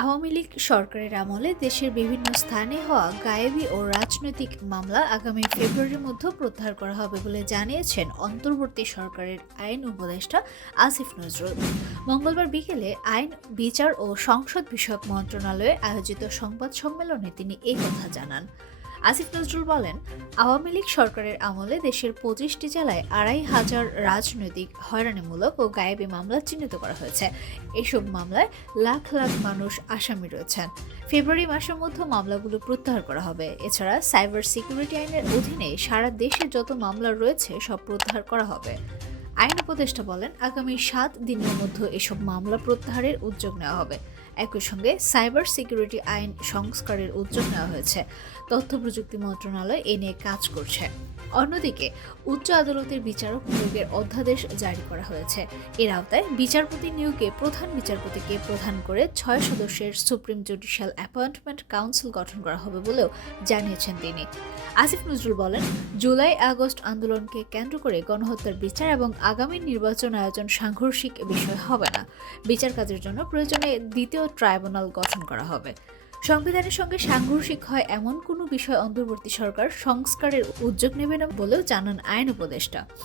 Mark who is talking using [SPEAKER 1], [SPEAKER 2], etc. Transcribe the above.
[SPEAKER 1] আওয়ামী লীগ সরকারের আমলে দেশের বিভিন্ন স্থানে হওয়া গায়েবী ও রাজনৈতিক মামলা আগামী ফেব্রুয়ারির মধ্যে প্রত্যাহার করা হবে বলে জানিয়েছেন অন্তর্বর্তী সরকারের আইন উপদেষ্টা আসিফ নজরুল। মঙ্গলবার বিকেলে আইন, বিচার ও সংসদ বিষয়ক মন্ত্রণালয়ে আয়োজিত সংবাদ সম্মেলনে তিনি এই কথা জানান। আসিফ নজরুল বলেন, আওয়ামী লীগ সরকারের আমলে দেশের পঁচিশটি জেলায় আড়াই হাজার রাজনৈতিক হয়রানিমূলক ও গায়েবী মামলা চিহ্নিত করা হয়েছে। এসব মামলায় লাখ লাখ মানুষ আসামি রয়েছেন। ফেব্রুয়ারি মাসের মধ্যে মামলাগুলো প্রত্যাহার করা হবে। এছাড়া সাইবার সিকিউরিটি আইনের অধীনে সারা দেশে যত মামলা রয়েছে, সব প্রত্যাহার করা হবে। আইন উপদেষ্টা বলেন, আগামী সাত দিনের মধ্যে এসব মামলা প্রত্যাহারের উদ্যোগ নেওয়া হবে। একই সঙ্গে সাইবার সিকিউরিটি আইন সংস্কারের উদ্যোগ নেওয়া হয়েছে। তথ্য প্রযুক্তি মন্ত্রণালয় এ নিয়ে কাজ করছে। অন্যদিকে, উচ্চ আদালতের বিচারক নিয়োগের অধ্যাদেশ জারি করা হয়েছে। এর আওতায় বিচারপতি নিয়োগে প্রধান বিচারপতিকে প্রধান করে ছয় সদস্যের সুপ্রিম জুডিশিয়াল অ্যাপয়েন্টমেন্ট কাউন্সিল গঠন করা হবে বলেও জানিয়েছেন তিনি। আসিফ নজরুল বলেন, জুলাই আগস্ট আন্দোলনকে কেন্দ্র করে গণহত্যার বিচার এবং আগামী নির্বাচন আয়োজন সাংঘর্ষিক বিষয় হবে না। বিচার কাজের জন্য প্রয়োজনে দ্বিতীয় ট্রাইব্যুনাল গঠন করা হবে। সংবিধানের সঙ্গে সাংঘর্ষিক হয় এমন কোনো বিষয় অন্তর্বর্তী সরকার সংস্কারের উদ্যোগ নেবে না বলেও জানান আইন উপদেষ্টা।